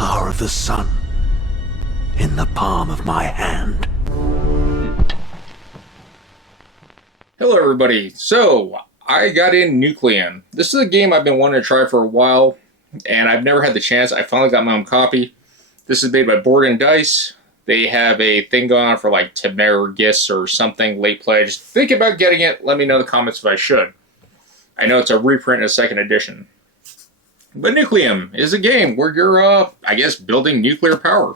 power of the sun in the palm of my hand. Hello everybody, so I got in Nucleum. This is a game I've been wanting to try for a while, and I've never had the chance. I finally got my own copy. This is made by Board and Dice. They have a thing going on for like Tamaragis or something, late pledge. Think about getting it, let me know in the comments if I should. I know it's a reprint of second edition. But Nucleum is a game where you're, I guess, building nuclear power.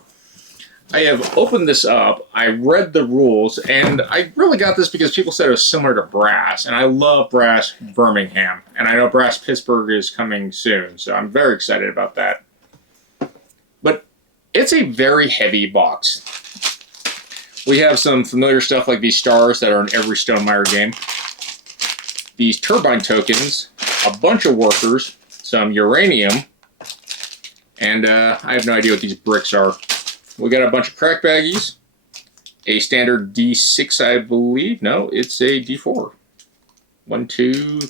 I have opened this up, I read the rules, and I really got this because people said it was similar to Brass, and I love Brass Birmingham, and I know Brass Pittsburgh is coming soon, so I'm very excited about that. But it's a very heavy box. We have some familiar stuff like these stars that are in every Stonemaier game, these turbine tokens, a bunch of workers, some uranium, and I have no idea what these bricks are. We got a bunch of crack baggies, a standard D6, I believe. No, it's a D4. 1, 2,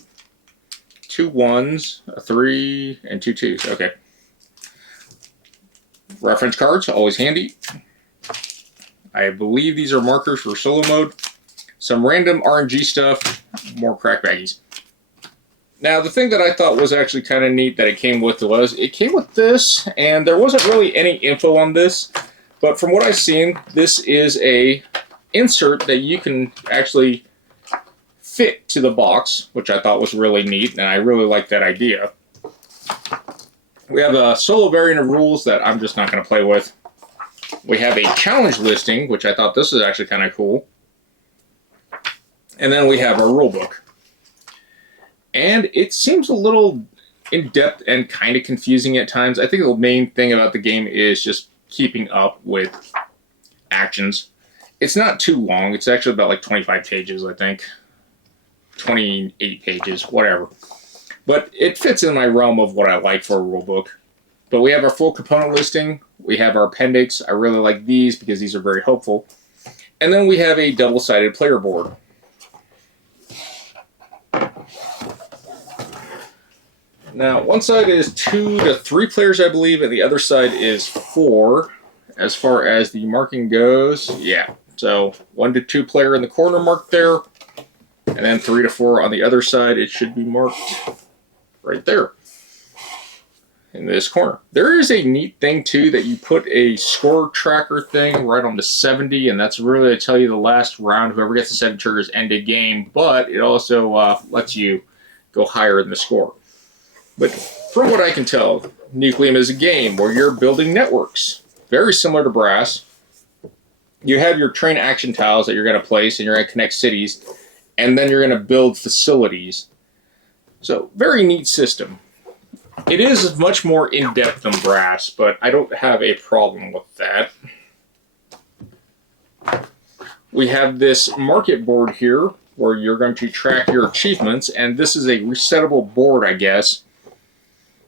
2 1s, a 3, and 2 2s. Okay. Reference cards, always handy. I believe these are markers for solo mode. Some random RNG stuff, more crack baggies. Now, the thing that I thought was actually kind of neat that it came with was, it came with this, and there wasn't really any info on this. But from what I've seen, this is a insert that you can actually fit to the box, which I thought was really neat, and I really like that idea. We have a solo variant of rules that I'm just not going to play with. We have a challenge listing, which I thought this is actually kind of cool. And then we have our rule book. And it seems a little in-depth and kind of confusing at times. I think the main thing about the game is just keeping up with actions. It's not too long. It's actually about like 25 pages, I think. 28 pages, whatever. But it fits in my realm of what I like for a rule book. But we have our full component listing. We have our appendix. I really like these because these are very helpful. And then we have a double-sided player board. Now, one side is 2 to 3 players, I believe, and the other side is 4. As far as the marking goes, yeah. So, 1 to 2 player in the corner marked there, and then 3 to 4 on the other side. It should be marked right there in this corner. There is a neat thing, too, that you put a score tracker thing right on the 70, and that's really to tell you the last round. Whoever gets the 7 triggers ended game, but it also lets you go higher in the score. But from what I can tell, Nucleum is a game where you're building networks. Very similar to Brass. You have your train action tiles that you're going to place, and you're going to connect cities, and then you're going to build facilities. So, very neat system. It is much more in-depth than Brass, but I don't have a problem with that. We have this market board here, where you're going to track your achievements, and this is a resettable board, I guess.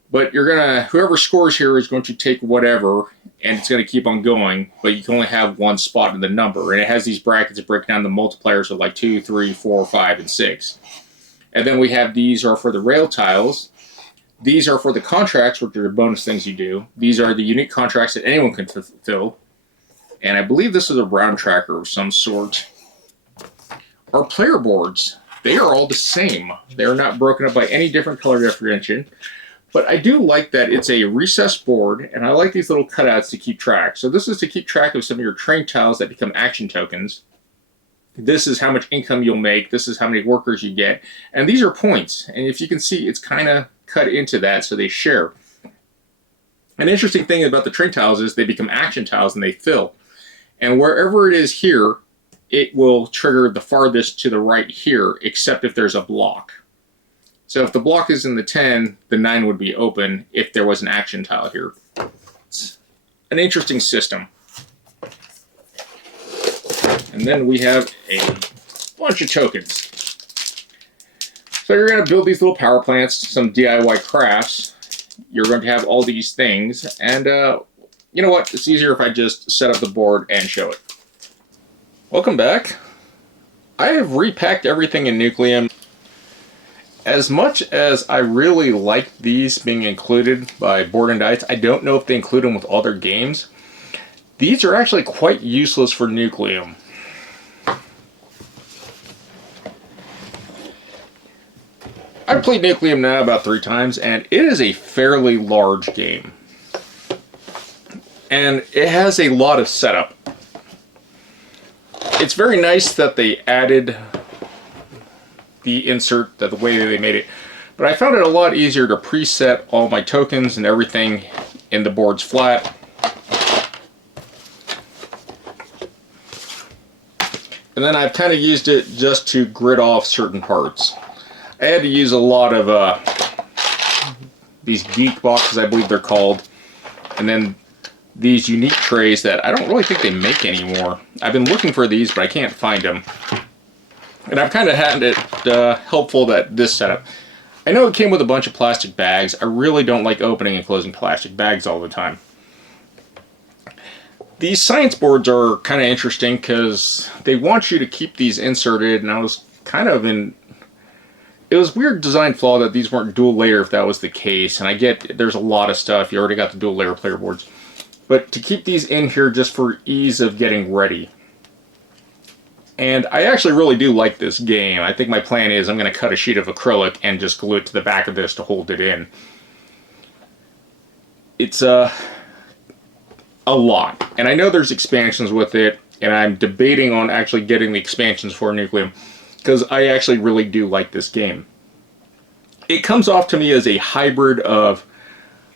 But you're gonna, whoever scores here is going to take whatever, and it's going to keep on going, but you can only have one spot in the number. And it has these brackets that break down the multipliers of like 2, 3, 4, 5, and 6. And then we have these are for the rail tiles. These are for the contracts, which are the bonus things you do. These are the unique contracts that anyone can fulfill. And I believe this is a round tracker of some sort. Our player boards, they are all the same. They are not broken up by any different color differentiation. But I do like that it's a recessed board, and I like these little cutouts to keep track. So this is to keep track of some of your train tiles that become action tokens. This is how much income you'll make. This is how many workers you get. And these are points. And if you can see, it's kind of cut into that, so they share. An interesting thing about the train tiles is they become action tiles and they fill. And wherever it is here, it will trigger the farthest to the right here, except if there's a block. So if the block is in the 10, the 9 would be open if there was an action tile here. It's an interesting system. And then we have a bunch of tokens. So you're going to build these little power plants, some DIY crafts. You're going to have all these things. And you know what? It's easier if I just set up the board and show it. Welcome back. I have repacked everything in Nucleum. as much as I really like these being included by Board and Dice, I don't know if they include them with other games. These are actually quite useless for Nucleum. I've played Nucleum now about 3 times, and it is a fairly large game. And it has a lot of setup. It's very nice that they added the insert, the way they made it. But I found it a lot easier to preset all my tokens and everything in the board's flat. And then I've kind of used it just to grid off certain parts. I had to use a lot of these geek boxes, I believe they're called. And then these unique trays that I don't really think they make anymore. I've been looking for these, but I can't find them. And I've kind of had it helpful that this setup. I know it came with a bunch of plastic bags. I really don't like opening and closing plastic bags all the time. These science boards are kind of interesting because they want you to keep these inserted, and I was kind of in... It was weird design flaw that these weren't dual layer if that was the case, and I get there's a lot of stuff. You already got the dual layer player boards. But to keep these in here just for ease of getting ready. And I actually really do like this game. I think my plan is I'm going to cut a sheet of acrylic and just glue it to the back of this to hold it in. It's a lot. And I know there's expansions with it, and I'm debating on actually getting the expansions for Nucleum, because I actually really do like this game. It comes off to me as a hybrid of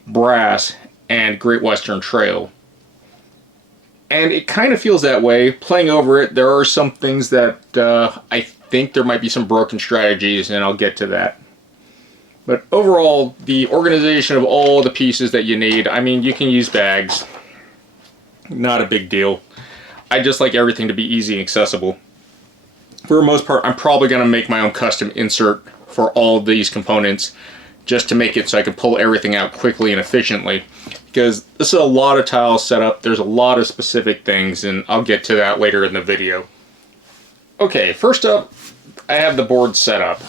Brass and Great Western Trail. And it kind of feels that way. Playing over it, there are some things that I think there might be some broken strategies, and I'll get to that. But overall, the organization of all the pieces that you need, I mean, you can use bags. Not a big deal. I just like everything to be easy and accessible. For the most part, I'm probably going to make my own custom insert for all of these components, just to make it so I can pull everything out quickly and efficiently. Because this is a lot of tiles set up, there's a lot of specific things, and I'll get to that later in the video. Okay, first up, I have the board set up.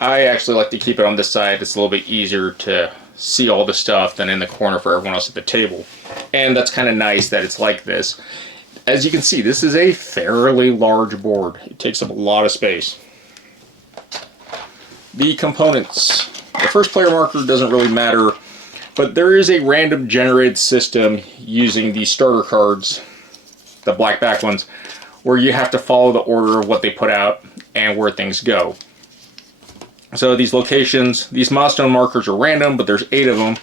I actually like to keep it on this side. It's a little bit easier to see all the stuff than in the corner for everyone else at the table. And that's kind of nice that it's like this. As you can see, this is a fairly large board. It takes up a lot of space. The components. The first player marker doesn't really matter, but there is a random generated system using the starter cards, the black back ones, where you have to follow the order of what they put out and where things go. So these locations, these milestone markers are random, but there's 8 of them.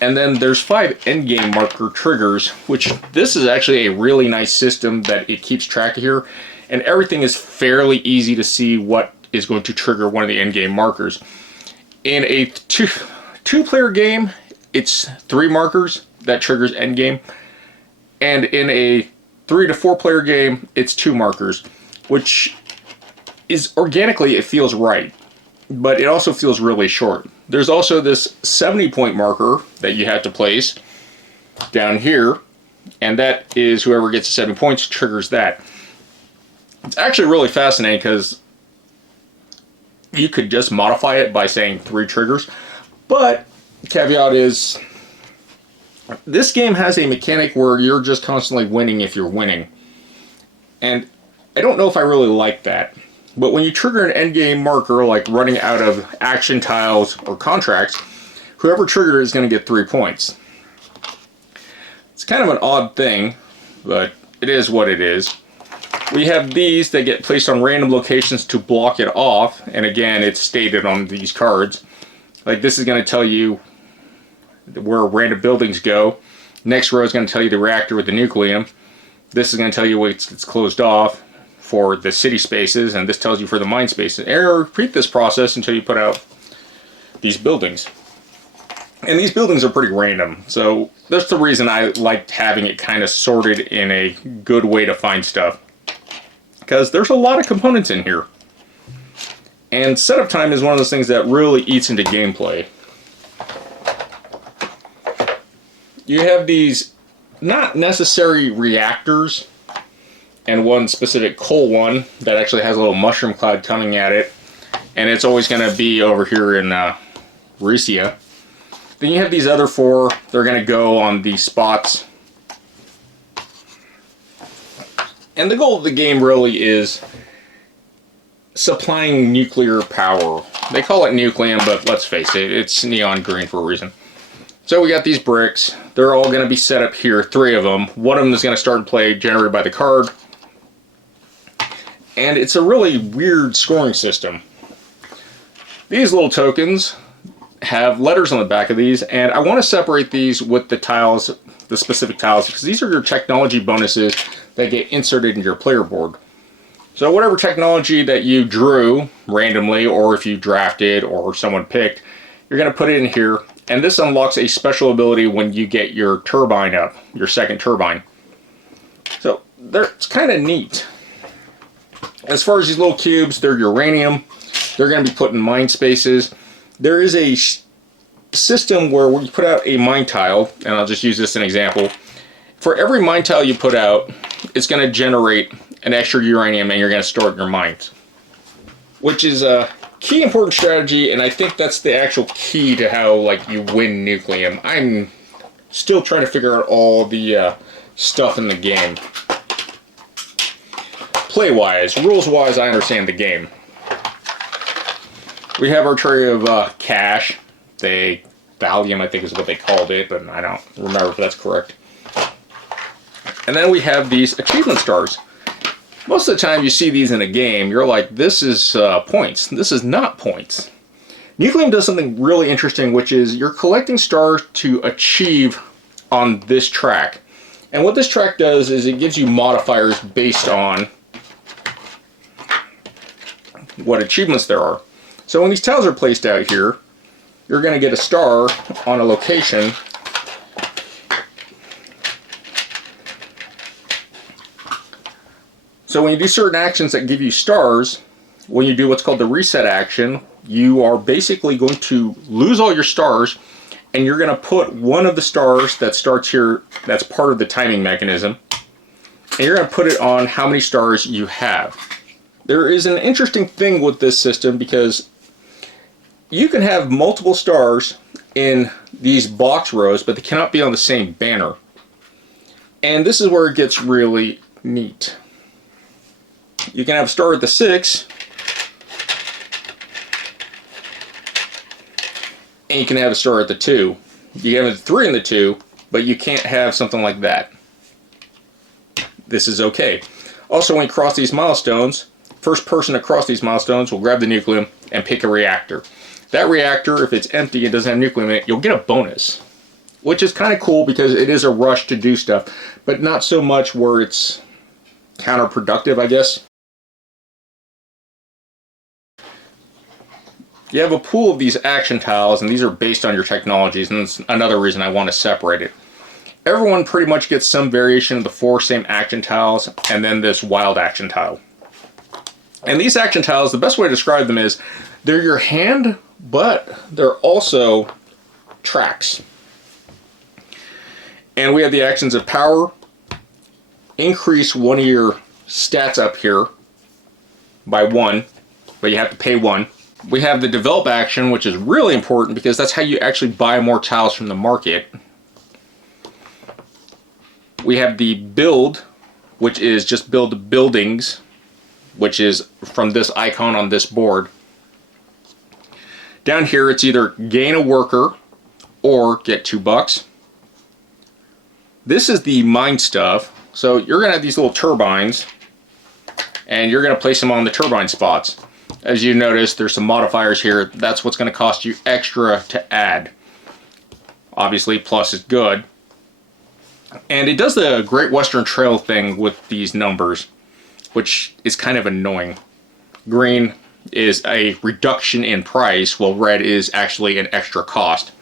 And then there's 5 endgame marker triggers, which this is actually a really nice system that it keeps track of here. And everything is fairly easy to see what is going to trigger one of the endgame markers. In a two-player game, it's 3 markers that triggers endgame. And in a 3 to 4 player game, it's 2 markers, which is organically, it feels right. But it also feels really short. There's also this 70-point marker that you have to place down here, and that is whoever gets 70 points triggers that. It's actually really fascinating because you could just modify it by saying 3 triggers, but the caveat is this game has a mechanic where you're just constantly winning if you're winning. And I don't know if I really like that. But when you trigger an endgame marker, like running out of action tiles or contracts, whoever triggered it is going to get 3 points. It's kind of an odd thing, but it is what it is. We have these that get placed on random locations to block it off, and again, it's stated on these cards. Like this is going to tell you where random buildings go. Next row is going to tell you the reactor with the nucleum. This is going to tell you it's closed off for the city spaces, and this tells you for the mine spaces. And repeat this process until you put out these buildings. And these buildings are pretty random, so that's the reason I liked having it kind of sorted in a good way to find stuff. Because there's a lot of components in here. And setup time is one of those things that really eats into gameplay. You have these not necessary reactors, and one specific coal one that actually has a little mushroom cloud coming at it. and it's always going to be over here in Russia. Then you have these other 4. They're going to go on these spots. And the goal of the game really is supplying nuclear power. They call it Nucleum, but let's face it, it's neon green for a reason. So we got these bricks. They're all going to be set up here, 3 of them. One of them is going to start and play generated by the card. And it's a really weird scoring system. These little tokens have letters on the back of these, and I want to separate these with the tiles, the specific tiles, because these are your technology bonuses that get inserted in your player board. So whatever technology that you drew randomly, or if you drafted or someone picked, you're going to put it in here, and this unlocks a special ability when you get your turbine up, your second turbine. So it's kind of neat. As far as these little cubes, they're uranium. They're going to be put in mine spaces. There is a system where when you put out a mine tile, and I'll just use this as an example, for every mine tile you put out, it's going to generate an extra uranium, and you're going to store it in your mines. Which is a key important strategy, and I think that's the actual key to how you win Nucleum. I'm still trying to figure out all the stuff in the game. Play-wise, rules-wise, I understand the game. We have our tray of cash. Thallium, I think is what they called it, but I don't remember if that's correct. And then we have these achievement stars. Most of the time you see these in a game, you're like, this is points. This is not points. Nucleum does something really interesting, which is you're collecting stars to achieve on this track. And what this track does is it gives you modifiers based on what achievements there are. So when these tiles are placed out here, you're going to get a star on a location. So when you do certain actions that give you stars, when you do what's called the reset action, you are basically going to lose all your stars, and you're going to put one of the stars that starts here, that's part of the timing mechanism, and you're going to put it on how many stars you have. There is an interesting thing with this system because you can have multiple stars in these box rows, but they cannot be on the same banner. And this is where it gets really neat. You can have a star at the 6, and you can have a star at the 2. You can have a 3 in the 2, but you can't have something like that. This is okay. Also, when you cross these milestones, first person to cross these milestones will grab the nucleum and pick a reactor. That reactor, if it's empty and doesn't have nucleum in it, you'll get a bonus. Which is kind of cool because it is a rush to do stuff, but not so much where it's counterproductive, I guess. You have a pool of these action tiles, and these are based on your technologies, and that's another reason I want to separate it. Everyone pretty much gets some variation of the 4 same action tiles, and then this wild action tile. And these action tiles, the best way to describe them is, they're your hand, but they're also tracks. And we have the actions of power, increase one of your stats up here by 1, but you have to pay 1. We have the develop action, which is really important because that's how you actually buy more tiles from the market. We have the build, which is just build buildings, which is from this icon on this board. Down here, it's either gain a worker or get $2. This is the mine stuff. So you're going to have these little turbines, and you're going to place them on the turbine spots. As you notice, there's some modifiers here. That's what's going to cost you extra to add. Obviously, plus is good. And it does the Great Western Trail thing with these numbers, which is kind of annoying. Green is a reduction in price, while red is actually an extra cost.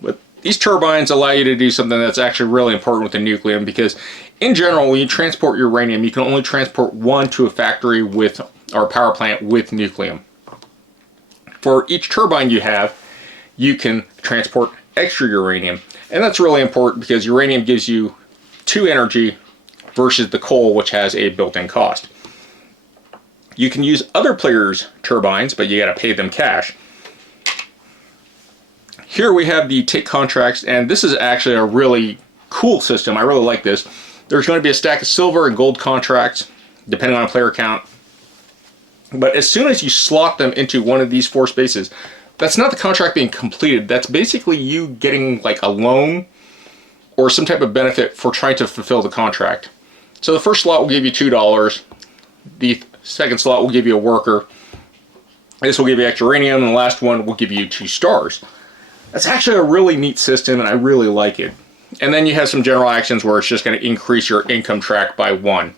But these turbines allow you to do something that's actually really important with the Nucleum, because in general, when you transport uranium, you can only transport 1 to a factory with, or power plant with Nucleum. For each turbine you have, you can transport extra uranium. And that's really important because uranium gives you 2 energy versus the coal, which has a built-in cost. You can use other players' turbines, but you got to pay them cash. Here we have the take contracts, and this is actually a really cool system. I really like this. There's going to be a stack of silver and gold contracts, depending on player count. But as soon as you slot them into one of these 4 spaces, that's not the contract being completed. That's basically you getting like a loan or some type of benefit for trying to fulfill the contract. So the first slot will give you $2. The second slot will give you a worker. This will give you extra uranium, and the last one will give you 2 stars. That's actually a really neat system, and I really like it. And then you have some general actions where it's just going to increase your income track by 1.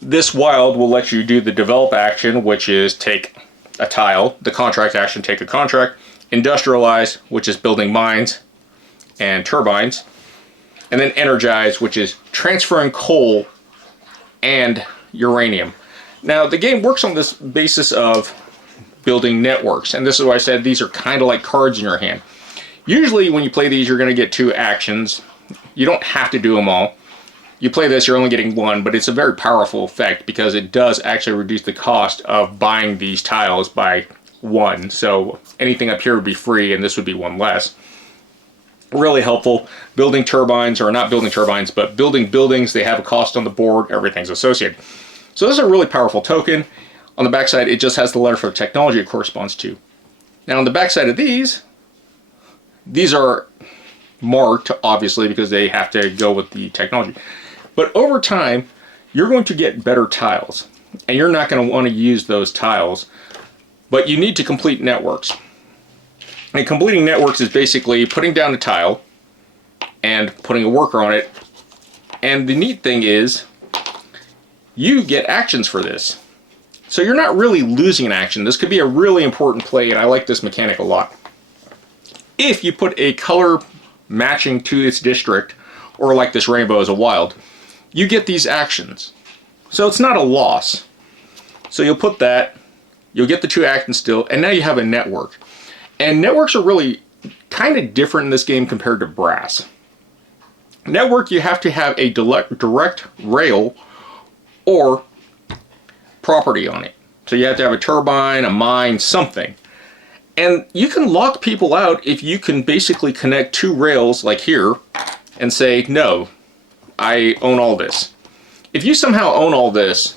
This wild will let you do the develop action, which is take a tile. The contract action, take a contract. Industrialize, which is building mines and turbines. And then energize, which is transferring coal and uranium. Now, the game works on this basis of building networks, and this is why I said these are kind of like cards in your hand. Usually when you play these, you're going to get 2 actions. You don't have to do them all. You play this, you're only getting 1, but it's a very powerful effect because it does actually reduce the cost of buying these tiles by 1. So anything up here would be free, and this would be 1 less. Really helpful. Building turbines, or not building turbines, but building buildings. They have a cost on the board. Everything's associated. So this is a really powerful token. On the backside, it just has the letter for the technology it corresponds to. Now on the backside of these are marked, obviously, because they have to go with the technology. But over time, you're going to get better tiles. And you're not going to want to use those tiles. But you need to complete networks. And completing networks is basically putting down a tile and putting a worker on it. And the neat thing is, you get actions for this. So you're not really losing an action. This could be a really important play, and I like this mechanic a lot. If you put a color matching to its district, or like this rainbow as a wild, you get these actions. So it's not a loss. So you'll put that, you'll get the 2 actions still, and now you have a network. And networks are really kind of different in this game compared to brass. Network, you have to have a direct rail or property on it. So you have to have a turbine, a mine, something. And you can lock people out if you can basically connect 2 rails like here and say, no, I own all this. If you somehow own all this,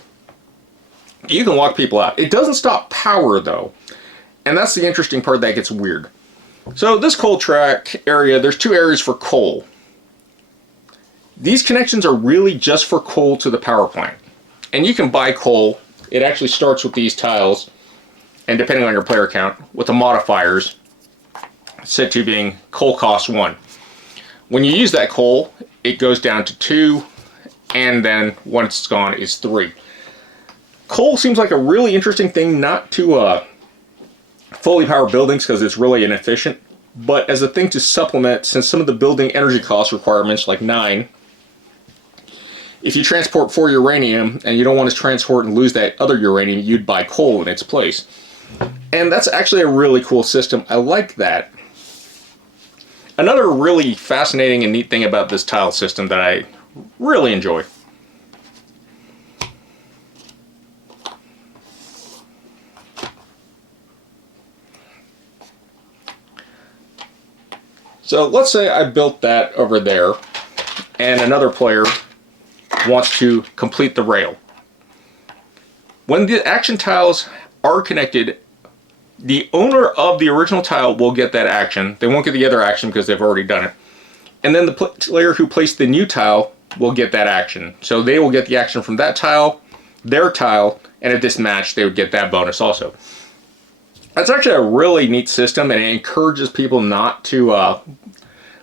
you can lock people out. It doesn't stop power though. And that's the interesting part that gets weird. So this coal track area, there's 2 areas for coal. These connections are really just for coal to the power plant. And you can buy coal. It actually starts with these tiles, and depending on your player count, with the modifiers set to being coal cost 1. When you use that coal, it goes down to 2, and then once it's gone is 3. Coal seems like a really interesting thing not to fully power buildings because it's really inefficient, but as a thing to supplement, since some of the building energy cost requirements, like 9, if you transport 4 uranium and you don't want to transport and lose that other uranium, you'd buy coal in its place. And that's actually a really cool system. I like that. Another really fascinating and neat thing about this tile system that I really enjoy. So let's say I built that over there, and another player wants to complete the rail. When the action tiles are connected, the owner of the original tile will get that action. They won't get the other action because they've already done it. And then the player who placed the new tile will get that action. So they will get the action from that tile, their tile, and if this matched, they would get that bonus also. That's actually a really neat system, and it encourages people not to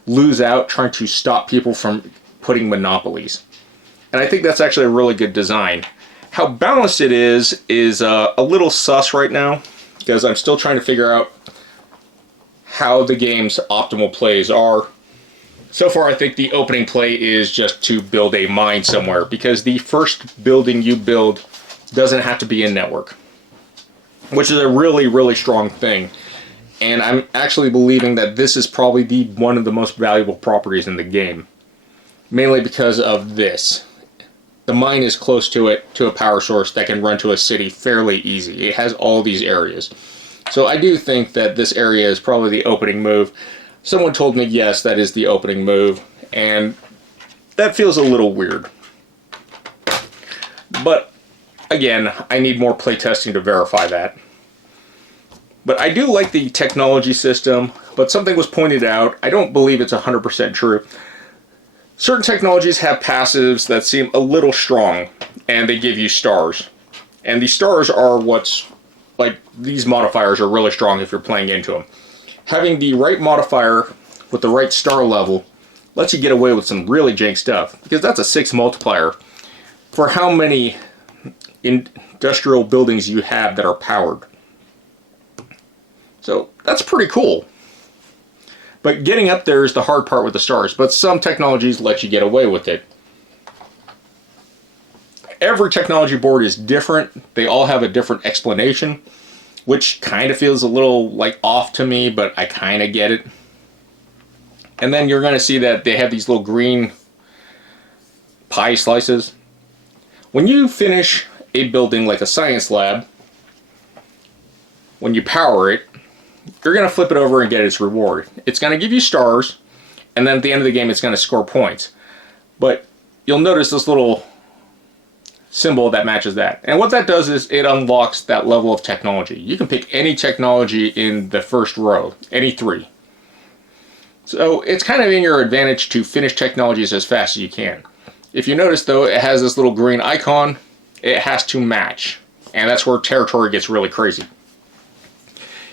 lose out trying to stop people from putting monopolies. And I think that's actually a really good design. How balanced it is a little sus right now, because I'm still trying to figure out how the game's optimal plays are. So far, I think the opening play is just to build a mine somewhere, because the first building you build doesn't have to be in network, which is a really, really strong thing. And I'm actually believing that this is probably one of the most valuable properties in the game, mainly because of this. the mine is close to it, to a power source that can run to a city fairly easy. It has all these areas. So I do think that this area is probably the opening move. Someone told me, yes, that is the opening move, and that feels a little weird. But again, I need more playtesting to verify that. But I do like the technology system, but something was pointed out. I don't believe it's 100% true. Certain technologies have passives that seem a little strong, and they give you stars. And these stars are what's, like, these modifiers are really strong if you're playing into them. Having the right modifier with the right star level lets you get away with some really jank stuff, because that's a 6 multiplier for how many industrial buildings you have that are powered. So that's pretty cool. But getting up there is the hard part with the stars, but some technologies let you get away with it. Every technology board is different. They all have a different explanation, which kind of feels a little like off to me, but I kind of get it. And then you're going to see that they have these little green pie slices. When you finish a building like a science lab, when you power it, you're going to flip it over and get its reward. It's going to give you stars, and then at the end of the game it's going to score points. But you'll notice this little symbol that matches that. And what that does is it unlocks that level of technology. You can pick any technology in the first row, any 3. So it's kind of in your advantage to finish technologies as fast as you can. If you notice though, it has this little green icon. It has to match. And that's where territory gets really crazy.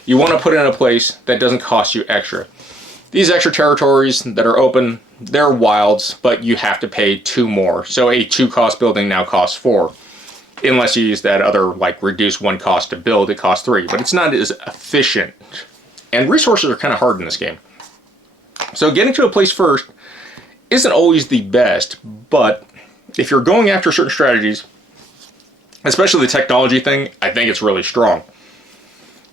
You want to put it in a place that doesn't cost you extra. These extra territories that are open, they're wilds, but you have to pay 2 more. So a 2 cost building now costs 4. Unless you use that other, like, reduce 1 cost to build, it costs 3. But it's not as efficient. And resources are kind of hard in this game. So getting to a place first isn't always the best, but if you're going after certain strategies, especially the technology thing, I think it's really strong.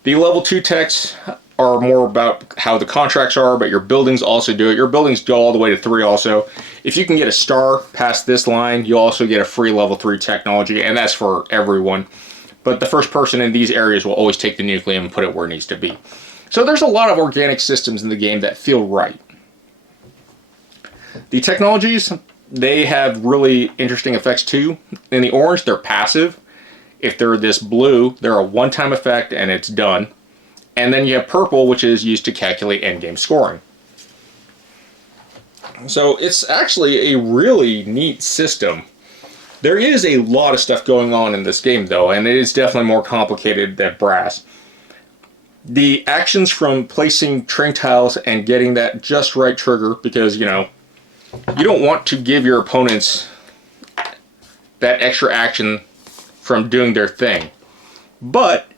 The level 2 techs are more about how the contracts are, but your buildings also do it. Your buildings go all the way to 3 also. If you can get a star past this line, you also get a free level 3 technology, and that's for everyone. But the first person in these areas will always take the nucleum and put it where it needs to be. So there's a lot of organic systems in the game that feel right. The technologies, they have really interesting effects too. In the orange, they're passive. If they're this blue, they're a one-time effect and it's done. And then you have purple, which is used to calculate endgame scoring. So it's actually a really neat system. There is a lot of stuff going on in this game though, and it is definitely more complicated than brass. The actions from placing train tiles and getting that just right trigger, because, you know, you don't want to give your opponents that extra action from doing their thing. But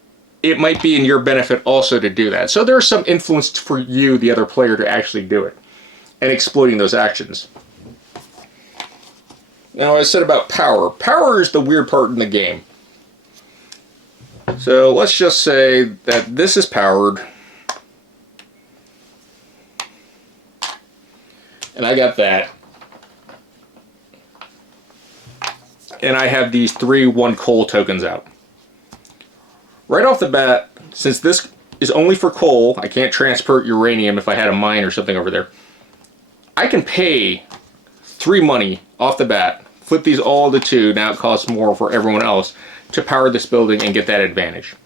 it might be in your benefit also to do that. So there's some influence for you, the other player, to actually do it and exploiting those actions. Now, I said about power. Power is the weird part in the game. So let's just say that this is powered. And I got that. And I have these 3 1 coal tokens out. Right off the bat, since this is only for coal, I can't transport uranium if I had a mine or something over there. I can pay 3 money off the bat, flip these all to 2, now it costs more for everyone else, to power this building and get that advantage.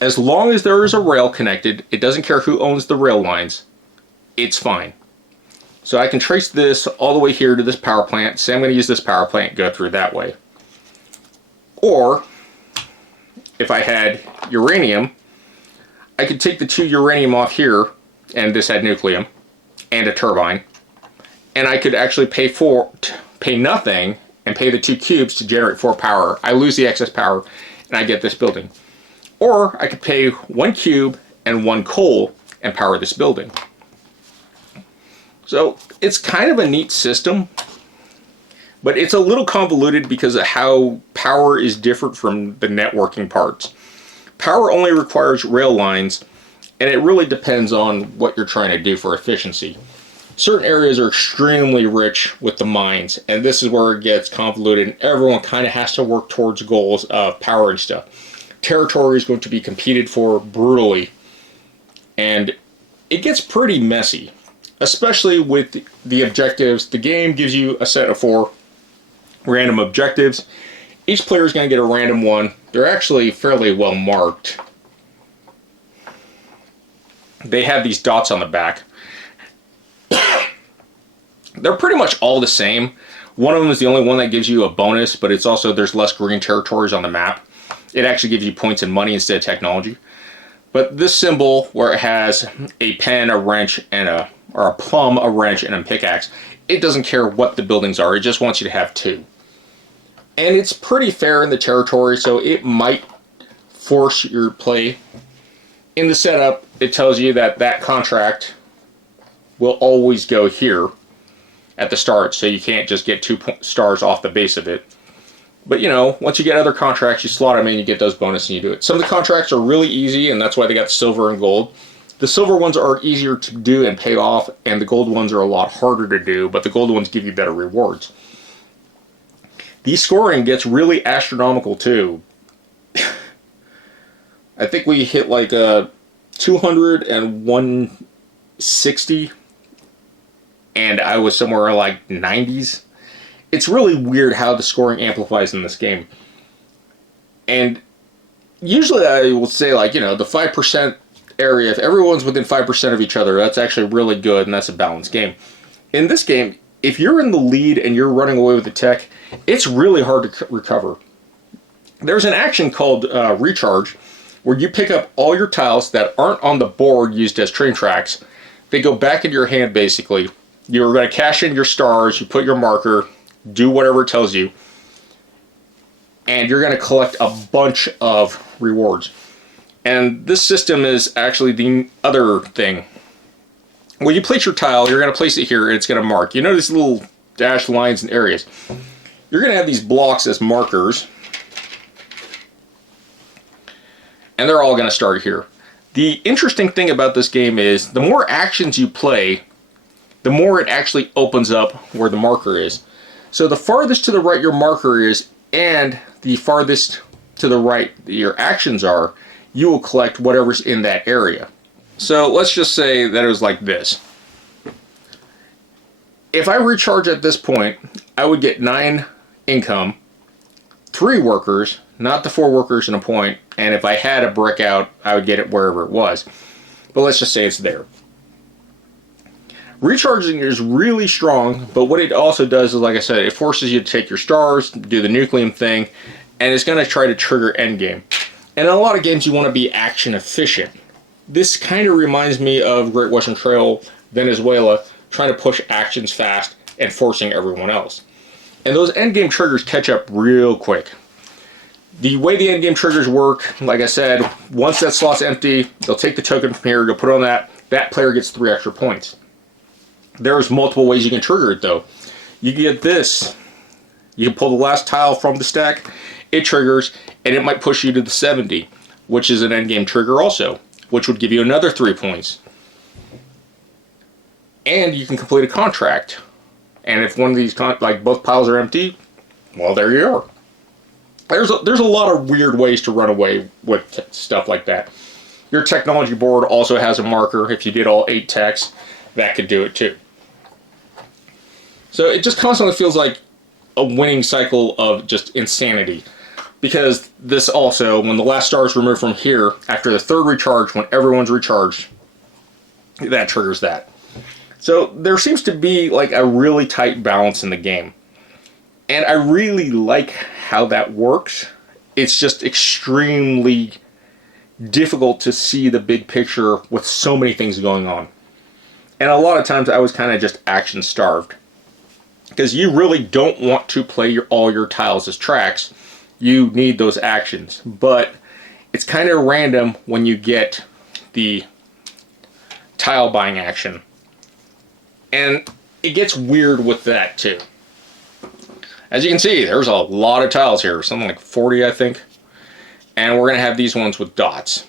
As long as there is a rail connected, it doesn't care who owns the rail lines, it's fine. So I can trace this all the way here to this power plant. Say I'm going to use this power plant, go through that way. Or, if I had uranium, I could take the 2 uranium off here, and this had nucleum, and a turbine, and I could actually pay nothing, and pay the 2 cubes to generate 4 power. I lose the excess power, and I get this building. Or I could pay 1 cube and 1 coal and power this building. So it's kind of a neat system, but it's a little convoluted because of how power is different from the networking parts. Power only requires rail lines, and it really depends on what you're trying to do for efficiency. certain areas are extremely rich with the mines, and this is where it gets convoluted, and everyone kind of has to work towards goals of power and stuff. Territory is going to be competed for brutally, and it gets pretty messy, especially with the objectives. The game gives you a set of 4 random objectives. Each player is going to get a random one. They're actually fairly well marked. They have these dots on the back. They're pretty much all the same. One of them is the only one that gives you a bonus, but it's also, there's less green territories on the map. It actually gives you points and money instead of technology. But this symbol, where it has a pen, a wrench, and a plumb, a wrench, and a pickaxe, it doesn't care what the buildings are. It just wants you to have 2. And it's pretty fair in the territory, so it might force your play. In the setup, it tells you that that contract will always go here at the start, so you can't just get 2 stars off the base of it. But you know, once you get other contracts, you slot them in, you get those bonus, and you do it. Some of the contracts are really easy, and that's why they got silver and gold. The silver ones are easier to do and pay off, and the gold ones are a lot harder to do, but the gold ones give you better rewards. The scoring gets really astronomical too. I think we hit like 200 and 160, and I was somewhere like 90s. It's really weird how the scoring amplifies in this game. And usually I will say, like, you know, the 5% area, if everyone's within 5% of each other, that's actually really good, and that's a balanced game. In this game, if you're in the lead and you're running away with the tech, it's really hard to recover. There's an action called recharge, where you pick up all your tiles that aren't on the board used as train tracks. They go back into your hand, basically. You're going to cash in your stars, you put your marker, do whatever it tells you, and you're going to collect a bunch of rewards. And this system is actually the other thing. When you place your tile, you're going to place it here, and it's going to mark. You know these little dashed lines and areas. You're going to have these blocks as markers, and they're all going to start here. The interesting thing about this game is the more actions you play, the more it actually opens up where the marker is. So the farthest to the right your marker is, and the farthest to the right your actions are, you will collect whatever's in that area. So let's just say that it was like this. If I recharge at this point, I would get 9 income, 3 workers, not the 4 workers and a point, and if I had a brick out, I would get it wherever it was. But let's just say it's there. Recharging is really strong, but what it also does is, like I said, it forces you to take your stars, do the Nucleum thing, and it's going to try to trigger endgame. And in a lot of games, you want to be action efficient. This kind of reminds me of Great Western Trail, Venezuela, trying to push actions fast and forcing everyone else. And those endgame triggers catch up real quick. The way the endgame triggers work, like I said, once that slot's empty, they'll take the token from here, they'll put it on that player gets 3 extra points. There's multiple ways you can trigger it though. You get this. You can pull the last tile from the stack, it triggers, and it might push you to the 70, which is an endgame trigger also, which would give you another 3 points. And you can complete a contract. And if one of these, like both piles are empty, well, there you are. There's a lot of weird ways to run away with stuff like that. Your technology board also has a marker. If you did all 8 techs, that could do it too. So it just constantly feels like a winning cycle of just insanity. Because this also, when the last star is removed from here, after the 3rd recharge, when everyone's recharged, that triggers that. So there seems to be like a really tight balance in the game. And I really like how that works. It's just extremely difficult to see the big picture with so many things going on. And a lot of times I was kind of just action starved. Because you really don't want to play all your tiles as tracks. You need those actions. But it's kind of random when you get the tile buying action. And it gets weird with that too. As you can see, there's a lot of tiles here. Something like 40, I think. And we're going to have these ones with dots.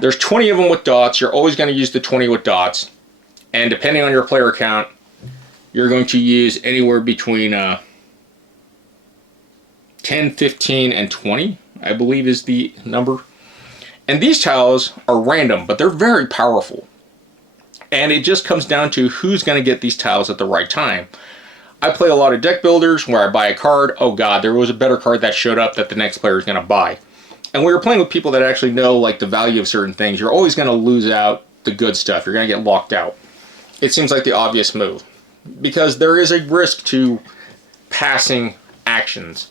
There's 20 of them with dots. You're always going to use the 20 with dots. And depending on your player count, you're going to use anywhere between 10, 15, and 20, I believe is the number. And these tiles are random, but they're very powerful. And it just comes down to who's going to get these tiles at the right time. I play a lot of deck builders where I buy a card. Oh god, there was a better card that showed up that the next player is going to buy. And when you're playing with people that actually know like the value of certain things, you're always going to lose out the good stuff. You're going to get locked out. It seems like the obvious move. Because there is a risk to passing actions.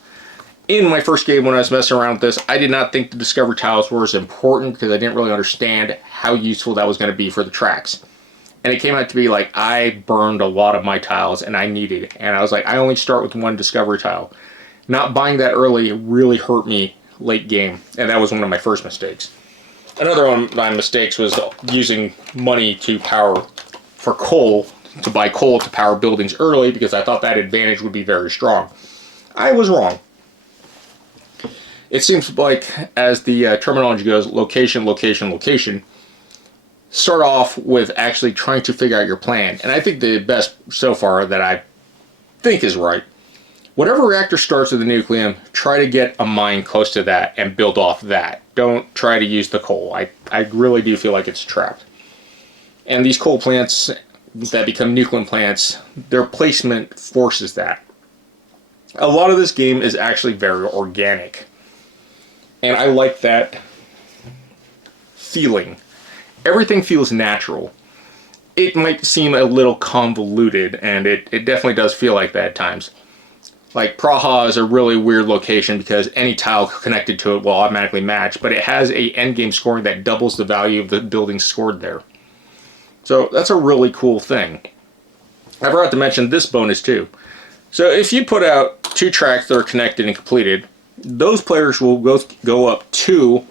In my first game when I was messing around with this, I did not think the discover tiles were as important because I didn't really understand how useful that was going to be for the tracks. And it came out to be like I burned a lot of my tiles and I needed it. And I was like, I only start with one discovery tile. Not buying that early really hurt me late game. And that was one of my first mistakes. Another one of my mistakes was using money to power for coal, to buy coal to power buildings early because I thought that advantage would be very strong. I was wrong. It seems like, as the terminology goes, location, location, location. Start off with actually trying to figure out your plan. And I think the best so far that I think is right. Whatever reactor starts with the nucleum, try to get a mine close to that and build off that. Don't try to use the coal. I really do feel like it's trapped. And these coal plants that become nucleum plants, their placement forces that. A lot of this game is actually very organic. And I like that feeling. Everything feels natural. It might seem a little convoluted, and it definitely does feel like that at times. Like, Praha is a really weird location because any tile connected to it will automatically match, but it has a endgame scoring that doubles the value of the building scored there. So that's a really cool thing. I forgot to mention this bonus too. So if you put out 2 tracks that are connected and completed, those players will go up 2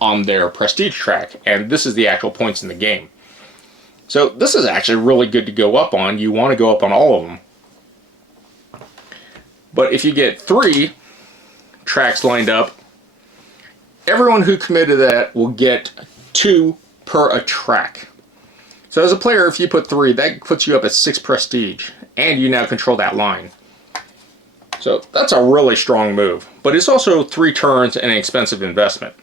on their prestige track, and this is the actual points in the game. So this is actually really good to go up on. You want to go up on all of them. But if you get 3 tracks lined up, everyone who committed that will get 2 per a track. So as a player, if you put 3, that puts you up at 6 prestige, and you now control that line. So that's a really strong move, but it's also 3 turns and an expensive investment.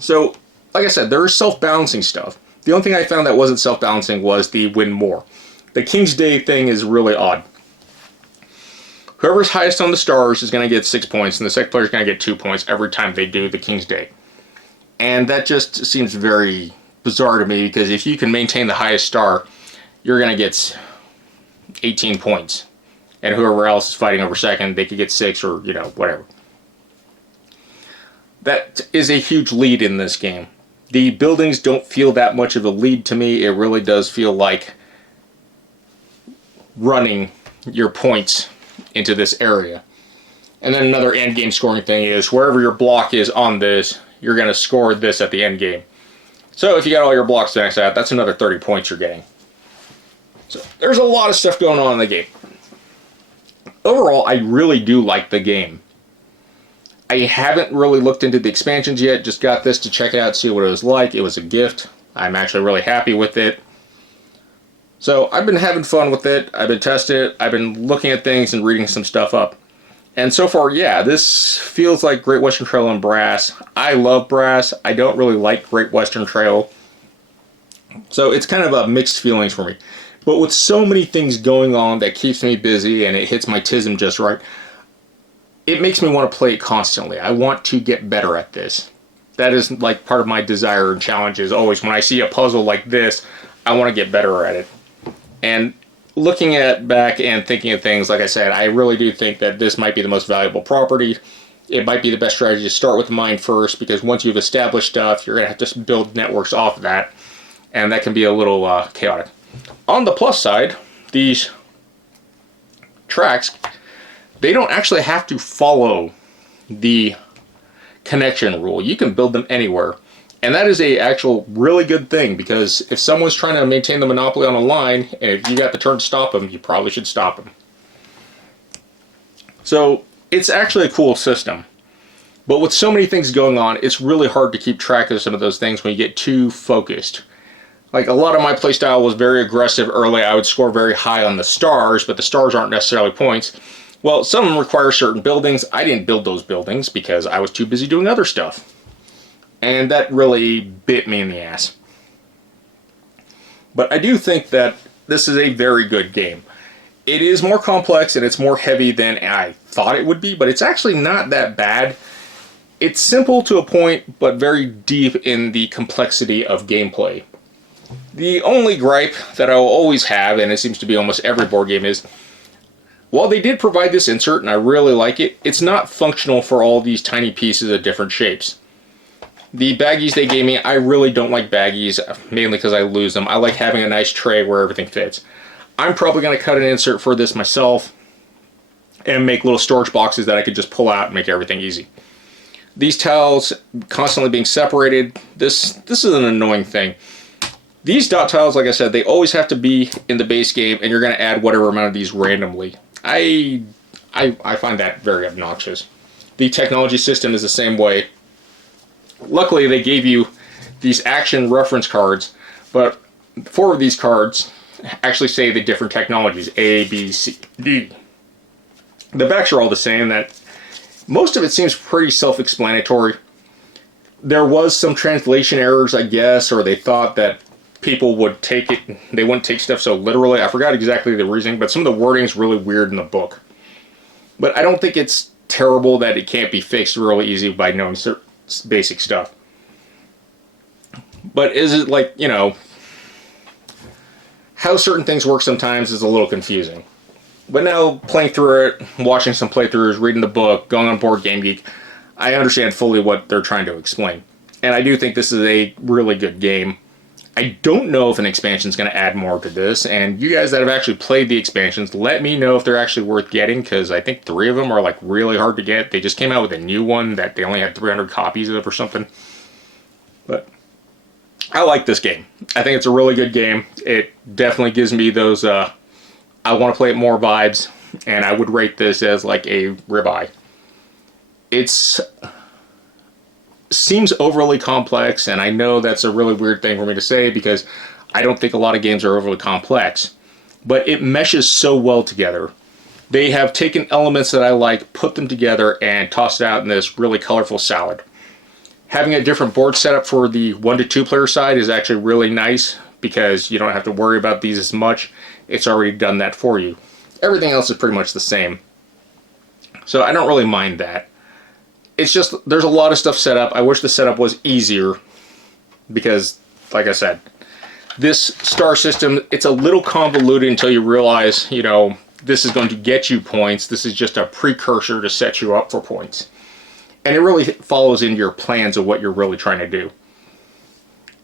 So, like I said, there is self-balancing stuff. The only thing I found that wasn't self-balancing was the win more. The King's Day thing is really odd. Whoever's highest on the stars is going to get 6 points, and the second player is going to get 2 points every time they do the King's Day. And that just seems very bizarre to me, because if you can maintain the highest star, you're going to get 18 points. And whoever else is fighting over second, they could get 6 or, you know, whatever. That is a huge lead in this game. The buildings don't feel that much of a lead to me. It really does feel like running your points into this area. And then another end game scoring thing is wherever your block is on this, you're going to score this at the end game. So if you got all your blocks maxed out, that's another 30 points you're getting. So there's a lot of stuff going on in the game. Overall, I really do like the game. I haven't really looked into the expansions yet, just got this to check it out, see what it was like. It was a gift. I'm actually really happy with it. So I've been having fun with it. I've been testing it. I've been looking at things and reading some stuff up. And so far, yeah, this feels like Great Western Trail and Brass. I love Brass. I don't really like Great Western Trail. So it's kind of a mixed feelings for me. But with so many things going on that keeps me busy and it hits my tism just right, it makes me want to play it constantly. I want to get better at this. That is like part of my desire and challenge is always when I see a puzzle like this, I want to get better at it. And looking at back and thinking of things, like I said, I really do think that this might be the most valuable property. It might be the best strategy to start with the mine first, because once you've established stuff, you're going to have to build networks off of that, and that can be a little chaotic. On the plus side, these tracks, they don't actually have to follow the connection rule. You can build them anywhere. And that is a actual really good thing, because if someone's trying to maintain the monopoly on a line, and if you got the turn to stop them, you probably should stop them. So it's actually a cool system. But with so many things going on, it's really hard to keep track of some of those things when you get too focused. Like, a lot of my playstyle was very aggressive early. I would score very high on the stars, but the stars aren't necessarily points. Well, some of them require certain buildings. I didn't build those buildings because I was too busy doing other stuff. And that really bit me in the ass. But I do think that this is a very good game. It is more complex and it's more heavy than I thought it would be, but it's actually not that bad. It's simple to a point, but very deep in the complexity of gameplay. The only gripe that I will always have, and it seems to be almost every board game, is while they did provide this insert and I really like it, it's not functional for all these tiny pieces of different shapes. The baggies they gave me, I really don't like baggies, mainly because I lose them. I like having a nice tray where everything fits. I'm probably going to cut an insert for this myself and make little storage boxes that I could just pull out and make everything easy. These tiles constantly being separated, this is an annoying thing. These dot tiles, like I said, they always have to be in the base game, and you're going to add whatever amount of these randomly. I find that very obnoxious. The technology system is the same way. Luckily, they gave you these action reference cards, but 4 of these cards actually say the different technologies, A, B, C, D. The backs are all the same. That most of it seems pretty self-explanatory. There was some translation errors, I guess, or they thought that people would take it, they wouldn't take stuff so literally. I forgot exactly the reasoning, but some of the wording is really weird in the book. But I don't think it's terrible that it can't be fixed really easy by knowing certain basic stuff. But is it like, you know, how certain things work sometimes is a little confusing. But now, playing through it, watching some playthroughs, reading the book, going on Board Game Geek, I understand fully what they're trying to explain. And I do think this is a really good game. I don't know if an expansion is going to add more to this, and you guys that have actually played the expansions, let me know if they're actually worth getting, because I think 3 of them are like really hard to get. They just came out with a new one that they only had 300 copies of or something. But I like this game. I think it's a really good game. It definitely gives me those I want to play it more vibes, and I would rate this as like a ribeye. It's seems overly complex, and I know that's a really weird thing for me to say because I don't think a lot of games are overly complex, but it meshes so well together. They have taken elements that I like, put them together, and tossed it out in this really colorful salad. Having a different board setup for the 1 to 2 player side is actually really nice because you don't have to worry about these as much. It's already done that for you. Everything else is pretty much the same. So I don't really mind that. It's just, there's a lot of stuff set up. I wish the setup was easier because, like I said, this star system, it's a little convoluted until you realize, you know, this is going to get you points. This is just a precursor to set you up for points. And it really follows into your plans of what you're really trying to do.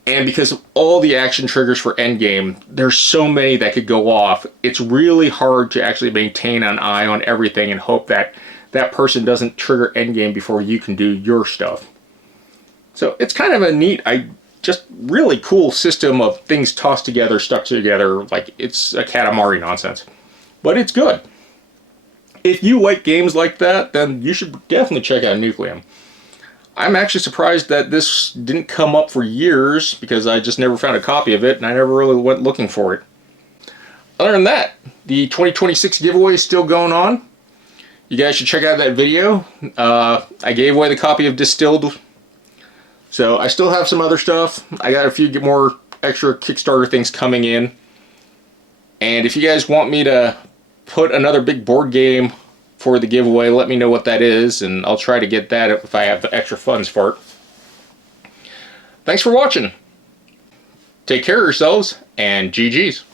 And because of all the action triggers for endgame, there's so many that could go off. It's really hard to actually maintain an eye on everything and hope that that person doesn't trigger endgame before you can do your stuff. So it's kind of a neat, just really cool system of things tossed together, stuck together, like it's a Katamari nonsense. But it's good. If you like games like that, then you should definitely check out Nucleum. I'm actually surprised that this didn't come up for years because I just never found a copy of it and I never really went looking for it. Other than that, the 2026 giveaway is still going on. You guys should check out that video. I gave away the copy of Distilled. So I still have some other stuff. I got a few more extra Kickstarter things coming in. And if you guys want me to put another big board game for the giveaway, let me know what that is, and I'll try to get that if I have the extra funds for it. Thanks for watching. Take care of yourselves, and GG's.